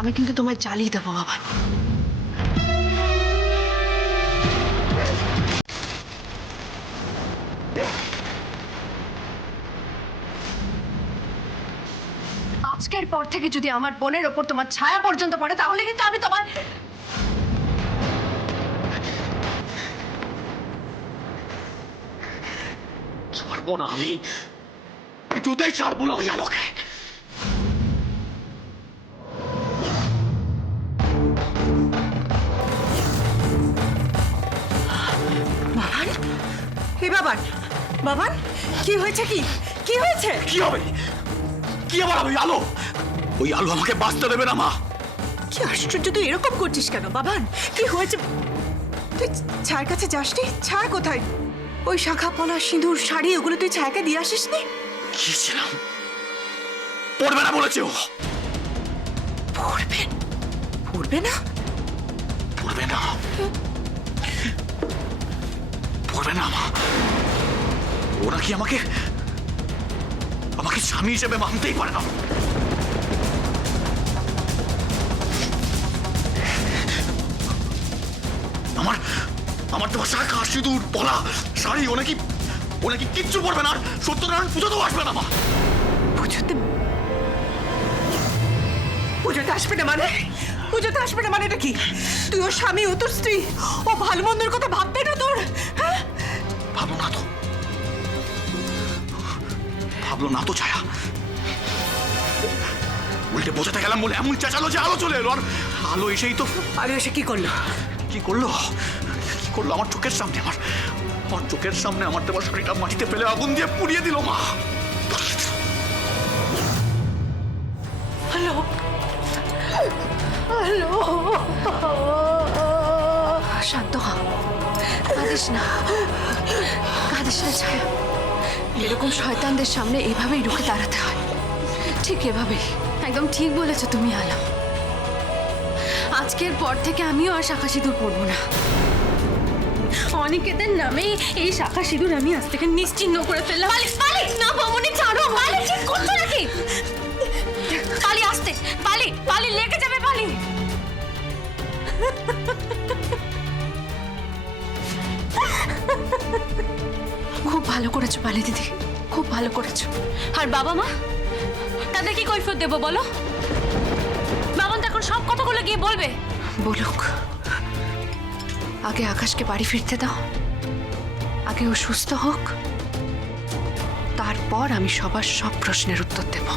আমি কিন্তু তোমায় জ্বালিয়ে দেবো বাবা। আজকের পর থেকে যদি আমার বোনের ওপর তোমার ছায়া পর্যন্ত পড়ে তাহলে কিন্তু আমি তোমার ছাড়বো না। আমি কিছুতেই ছাড়বো না ওই আলোকে। বাবান, হে বাবান, বাবান, কি হয়েছে? কি হয়েছে? কি হবে? কি আবার ওই আলো? ওই আলো আমাকে বাঁচতে দেবে না মা। কি আশ্চর্য, তুই এরকম করছিস কেন বাবান? কি হয়েছে? তুই ছায়ের কাছে যাসনি? ছায়া কোথায়? ওই শাখা পলা সিঁদুর শাড়ি ওগুলো তুই ছায়াকে দিয়ে আসিসনি? গিয়েছিলাম, পড়বে না বলেছে ও। পড়বে? পড়বে না? পড়বে না, পড়বে না মা। ওরা কি আমাকে স্বামী হিসেবে মানতেই পারে না। আমার আমার তোমার শাখা সিঁদুর পলা শাড়ি ও নাকি কিচ্ছু পড়বে না। সত্যনারায়ণ পুজোতেও আসবে না মা। পুজোতে আসবে না মানে? পুজোতে আসবে না মানে এটা কি? তুই ওর স্বামী, ও তোর স্ত্রী, ও ভালো মন্দের কথা ভাববে না তোর? হ্যাঁ, ভাবলো না তো ছায়া। উল্টে বোঝাতে গেলাম বলে এমন চেঁচালো যে আলো চলে এলো। আর আলো এসেই তো আরে এসে কি করলো? কি করলো আমার চোখের সামনে, আমার চোখের সামনে আমার দেওয়া শাড়িটা মাটিতে ফেলে আগুন দিয়ে পুড়িয়ে দিল মা। হ্যালো, হ্যালো, শান্ত হ, কাঁদিস না ছায়া। এরকম শয়তানদের সামনে এভাবেই রুখে দাঁড়াতে হয়, ঠিক এভাবেই। একদম ঠিক বলেছো তুমি আলো। আজকের পর থেকে আমিও আর শাখা সিঁদুর পরবো না। অনিকেতের নামেই এই শাখা সিঁদুর আমি আজ থেকে নিশ্চিহ্ন করে ফেললাম। না বমনি, ছাড়ো। ঠিক করছো নাকি? পালি, আসতে পালি, লেগে যাবে পালি। খুব ভালো করেছো পালি দিদি, খুব ভালো করেছো। আর বাবা মা, তাদের কি কৈফিয়ত দেবো বলো? বাবন তো এখন সব কথাগুলো গিয়ে বলবে। বলুক, আগে আকাশকে বাড়ি ফিরতে দাও, আগে ও সুস্থ হোক, তারপর আমি সবার সব প্রশ্নের উত্তর দেব।